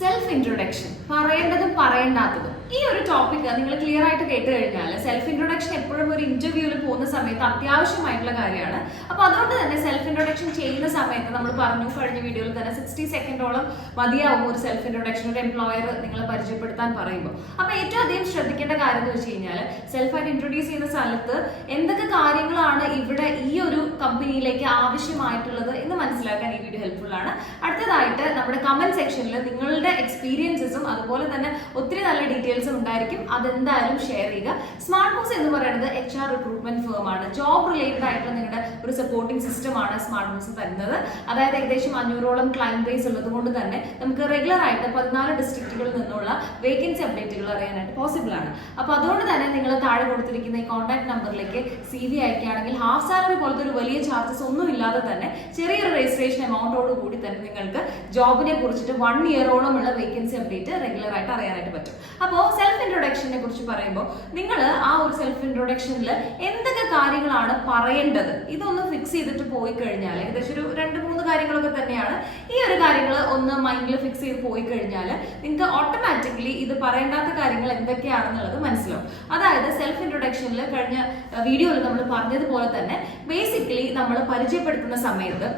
Self introduction പറയേണ്ടതും പറയേണ്ടാത്തതും ഈ ഒരു topic നിങ്ങൾ ക്ലിയർ ആയിട്ട് കേട്ട് കഴിഞ്ഞാൽ സെൽഫ് ഇൻട്രൊഡക്ഷൻ എപ്പോഴും ഒരു ഇന്റർവ്യൂവിൽ പോകുന്ന സമയത്ത് അത്യാവശ്യമായിട്ടുള്ള കാര്യമാണ്. അപ്പോൾ അതുകൊണ്ട് തന്നെ സെൽഫ് ഇൻട്രൊഡക്ഷൻ ചെയ്യുന്ന സമയത്ത് നമ്മൾ പറഞ്ഞു കഴിഞ്ഞ വീഡിയോയിൽ തന്നെ 60 സെക്കൻഡോളം മതിയാവും ഒരു സെൽഫ് ഇൻട്രൊഡക്ഷൻ ഒരു എംപ്ലോയർ നിങ്ങളെ പരിചയപ്പെടുത്താൻ പറയുമ്പോൾ. അപ്പോൾ ഏറ്റവും അധികം ശ്രദ്ധിക്കേണ്ട കാര്യം എന്ന് വെച്ച് കഴിഞ്ഞാൽ സെൽഫായിട്ട് ഇൻട്രൊഡ്യൂസ് ചെയ്യുന്ന സ്ഥലത്ത് എന്തൊക്കെ കാര്യങ്ങളാണ് ഇവിടെ ഈ ഒരു കമ്പനിയിലേക്ക് ആവശ്യമായിട്ടുള്ളത് എന്ന് മനസ്സിലാക്കാൻ ഈ വീഡിയോ ഹെൽപ്ഫുൾ ആണ്. അടുത്തതായിട്ട് നമ്മുടെ കമന്റ് സെക്ഷനിൽ നിങ്ങളുടെ എക്സ്പീരിയൻസസും അതുപോലെ തന്നെ ഒത്തിരി നല്ല ഡീറ്റെയിൽസും ഉണ്ടായിരിക്കും. അതെന്തായാലും ഷെയർ ചെയ്യുക. സ്മാർട്ട് മൂവ്സ് എന്ന് പറയുന്നത് HR റിക്രൂട്ട്മെന്റ് ഫേം ആണ്. ജോബ് റിലേറ്റഡ് ആയിട്ടുള്ള നിങ്ങളുടെ ഒരു സപ്പോർട്ടിംഗ് സിസ്റ്റം ആണ് സ്മാർട്ട് മൂവ്സ് തരുന്നത്. അതായത് ഏകദേശം 500ഓളം ക്ലയന്റ് ബേസ് ഉള്ളത് കൊണ്ട് തന്നെ നമുക്ക് റെഗുലർ ആയിട്ട് 14 ഡിസ്ട്രിക്റ്റുകളിൽ നിന്നുള്ള വേക്കൻസി അപ്ഡേറ്റുകൾ അറിയാനായിട്ട് പോസിബിൾ ആണ്. അപ്പോൾ അതുകൊണ്ട് തന്നെ നിങ്ങൾ താഴെ കൊടുത്തിരിക്കുന്ന ഈ കോൺടാക്ട് നമ്പറിലേക്ക് CV അയക്കുകയാണെങ്കിൽ ഹാഫ് സാലറി പോലത്തെ ഒരു വലിയ ചാർജസ് ഒന്നും ഇല്ലാതെ തന്നെ ചെറിയൊരു രജിസ്ട്രേഷൻ എമൗണ്ടോട് കൂടി തന്നെ നിങ്ങൾക്ക് ജോബിനെ കുറിച്ചിട്ട് 1 ഇയറോളം ഉള്ള വേക്കൻസി അപ്ഡേറ്റ് റെഗുലർ ആയിട്ട് അറിയാനായിട്ട് പറ്റും. അപ്പോൾ സെൽഫ് ഇൻട്രൊഡക്ഷനെ കുറിച്ച് പറയുമ്പോൾ നിങ്ങൾ ആ ഒരു സെൽഫ് ഇൻട്രൊഡക്ഷനിൽ എന്തൊക്കെ കാര്യങ്ങളാണ് പറയേണ്ടത് ഇതൊന്ന് ഫിക്സ് ചെയ്തിട്ട് പോയി കഴിഞ്ഞാൽ ഏകദേശം ഒരു 2-3 കാര്യങ്ങളൊക്കെ തന്നെയാണ്. ഈ ഒരു കാര്യങ്ങൾ ഒന്ന് മൈൻഡിൽ ഫിക്സ് ചെയ്ത് പോയി കഴിഞ്ഞാൽ നിങ്ങൾക്ക് ഓട്ടോമാറ്റിക്കലി ഇത് പറയേണ്ടാത്ത കാര്യങ്ങൾ എന്തൊക്കെയാണെന്നുള്ളത് മനസ്സിലാവും. അതായത് സെൽഫ് ഇൻട്രൊഡക്ഷനിൽ കഴിഞ്ഞ വീഡിയോയിൽ നമ്മൾ പറഞ്ഞതുപോലെ തന്നെ ബേസിക്കലി നമ്മൾ പരിചയപ്പെടുത്തുന്ന സമയത്ത്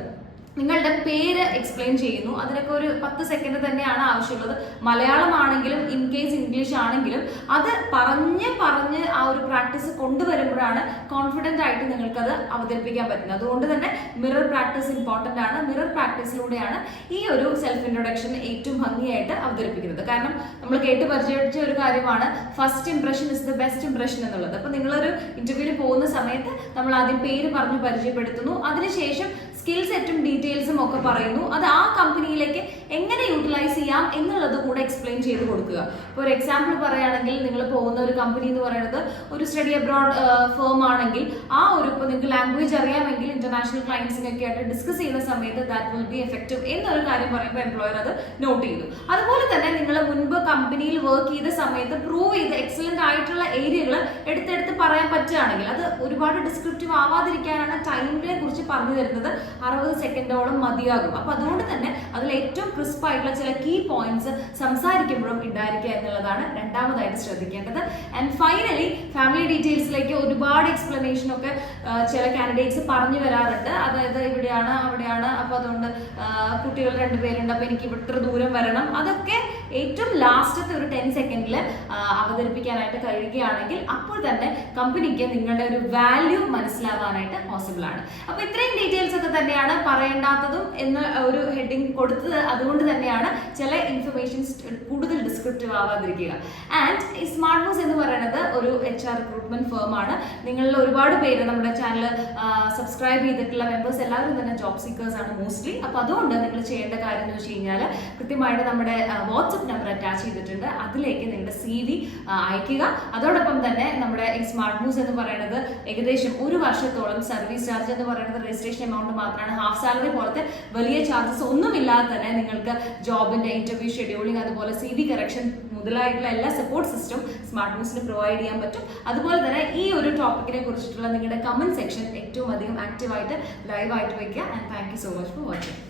നിങ്ങളുടെ പേര് എക്സ്പ്ലെയിൻ ചെയ്യുന്നു. അതിനൊക്കെ ഒരു 10 സെക്കൻഡ് തന്നെയാണ് ആവശ്യമുള്ളത്. മലയാളമാണെങ്കിലും ഇൻ കേസ് ഇംഗ്ലീഷ് ആണെങ്കിലും അത് പറഞ്ഞ് ആ ഒരു പ്രാക്ടീസ് കൊണ്ടുവരുമ്പോഴാണ് കോൺഫിഡന്റ് ആയിട്ട് നിങ്ങൾക്കത് അവതരിപ്പിക്കാൻ പറ്റുന്നത്. അതുകൊണ്ട് തന്നെ മിറർ പ്രാക്ടീസ് ഇമ്പോർട്ടന്റ് ആണ്. മിറർ പ്രാക്ടീസിലൂടെയാണ് ഈ ഒരു സെൽഫ് ഇൻട്രൊഡക്ഷൻ ഏറ്റവും ഭംഗിയായിട്ട് അവതരിപ്പിക്കുന്നത്. കാരണം നമ്മൾ കേട്ട് പരിചയിച്ച ഒരു കാര്യമാണ് first impression is the best impression എന്നുള്ളത്. അപ്പൊ നിങ്ങളൊരു ഇന്റർവ്യൂവിൽ പോകുന്ന സമയത്ത് നമ്മൾ ആദ്യം പേര് പറഞ്ഞ് പരിചയപ്പെടുത്തുന്നു. അതിനുശേഷം സ്കിൽ സെറ്റും ഡീറ്റെയിൽസും ഒക്കെ പറയുന്നു. അത് ആ കമ്പനിയിലേക്ക് എങ്ങനെ യൂട്ടിലൈസ് ചെയ്യാം എന്നുള്ളത് കൂടെ എക്സ്പ്ലെയിൻ ചെയ്ത് കൊടുക്കുക. ഇപ്പോൾ ഒരു എക്സാമ്പിൾ പറയുകയാണെങ്കിൽ നിങ്ങൾ പോകുന്ന ഒരു കമ്പനി എന്ന് പറയുന്നത് ഒരു സ്റ്റഡി അബ്രോഡ് ഫേം ആണെങ്കിൽ ആ ഒരു ഇപ്പോൾ നിങ്ങൾക്ക് ലാംഗ്വേജ് അറിയാമെങ്കിൽ ഇന്റർനാഷണൽ ക്ലയൻസിനൊക്കെ ആയിട്ട് ഡിസ്കസ് ചെയ്യുന്ന സമയത്ത് ദാറ്റ് വിൽ ബി എഫക്റ്റീവ് എന്നൊരു കാര്യം പറയുമ്പോൾ എംപ്ലോയർ അത് നോട്ട് ചെയ്തു. അതുപോലെ തന്നെ നിങ്ങൾ മുൻപ് കമ്പനിയിൽ വർക്ക് ചെയ്ത സമയത്ത് പ്രൂവ് ചെയ്ത് എക്സലന്റ് ആയിട്ടുള്ള ഏരിയകൾ എടുത്തെടുത്ത് പറയാൻ പറ്റുകയാണെങ്കിൽ അത് ഒരുപാട് ഡിസ്ക്രിപ്റ്റീവ് ആവാതിരിക്കാനാണ് ടൈമിനെ കുറിച്ച് പറഞ്ഞു തരുന്നത്. 60 സെക്കൻഡോളം മതിയാകും. അപ്പൊ അതുകൊണ്ട് തന്നെ അതിൽ ഏറ്റവും ക്രിസ്പ് ആയിട്ടുള്ള ചില കീ പോയിന്റ്സ് സംസാരിക്കുമ്പോഴും ഉണ്ടായിരിക്കുക എന്നുള്ളതാണ് രണ്ടാമതായിട്ട് ശ്രദ്ധിക്കേണ്ടത്. ആൻഡ് ഫൈനലി ഫാമിലി ഡീറ്റെയിൽസിലേക്ക് ഒരുപാട് എക്സ്പ്ലനേഷൻ ഒക്കെ ചില കാൻഡിഡേറ്റ്സ് പറഞ്ഞു വരാറുണ്ട്. അതായത് ഇവിടെയാണ് അവിടെയാണ്, അപ്പൊ അതുകൊണ്ട് കുട്ടികൾ 2 പേരുണ്ട്, അപ്പൊ എനിക്ക് ഇത്ര ദൂരം വരണം. അതൊക്കെ ഏറ്റവും ലാസ്റ്റത്തെ ഒരു 10 സെക്കൻഡിൽ അവതരിപ്പിക്കാനായിട്ട് കഴിയുകയാണെങ്കിൽ അപ്പോൾ തന്നെ കമ്പനിക്ക് നിങ്ങളുടെ ഒരു വാല്യൂ മനസ്സിലാവാനായിട്ട് പോസിബിൾ ആണ്. അപ്പൊ ഇത്രയും ഡീറ്റെയിൽസ് ഒക്കെ തന്നെയാണ് പറയേണ്ടാത്തതും എന്ന് ഒരു ഹെഡിങ് കൊടുത്തത്. അതുകൊണ്ട് തന്നെയാണ് ചില ഇൻഫർമേഷൻസ് കൂടുതൽ ഡിസ്ക്രിപ്റ്റീവ് ആവാതിരിക്കുക. ആൻഡ് ഈ സ്മാർട്ട് മൂവ്സ് എന്ന് പറയുന്നത് ഒരു HR റിക്രൂട്ട്മെന്റ് ഫേം ആണ്. നിങ്ങളിൽ ഒരുപാട് പേര് നമ്മുടെ ചാനൽ സബ്സ്ക്രൈബ് ചെയ്തിട്ടുള്ള മെമ്പേഴ്സ് എല്ലാവരും തന്നെ ജോബ് സീക്കേഴ്സ് ആണ് മോസ്റ്റ്ലി. അപ്പൊ അതുകൊണ്ട് നിങ്ങൾ ചെയ്യേണ്ട കാര്യം എന്ന് വെച്ച് കഴിഞ്ഞാൽ കൃത്യമായിട്ട് നമ്മുടെ വാട്സ്ആപ്പ് നമ്പർ അറ്റാച്ച് ചെയ്തിട്ടുണ്ട്. അതിലേക്ക് നിങ്ങളുടെ CV അയക്കുക. അതോടൊപ്പം തന്നെ നമ്മുടെ ഈ സ്മാർട്ട് മൂവ്സ് എന്ന് പറയുന്നത് ഏകദേശം 1 വർഷത്തോളം സർവീസ് ചാർജ് എന്ന് പറയുന്നത് രജിസ്ട്രേഷൻ എമൗണ്ട് മാത്രമാണ്. ഹാഫ് സാലറി പോലത്തെ വലിയ ചാർജസ് ഒന്നുമില്ലാതെ തന്നെ നിങ്ങൾക്ക് ജോബിന്റെ ഇന്റർവ്യൂ ഷെഡ്യൂളിംഗ് അതുപോലെ CV കറക്ഷൻ മുതലായിട്ടുള്ള എല്ലാ സപ്പോർട്ട് സിസ്റ്റം സ്മാർട്ട് മൂവ്സിന് പ്രൊവൈഡ് ചെയ്യാൻ പറ്റും. അതുപോലെ തന്നെ ഈ ഒരു ടോപ്പിക്കിനെ കുറിച്ചിട്ടുള്ള നിങ്ങളുടെ കമന്റ് സെക്ഷൻ ഏറ്റവും അധികം ആക്റ്റീവായിട്ട് ലൈവായിട്ട് വെക്കുക. And thank you so much for watching.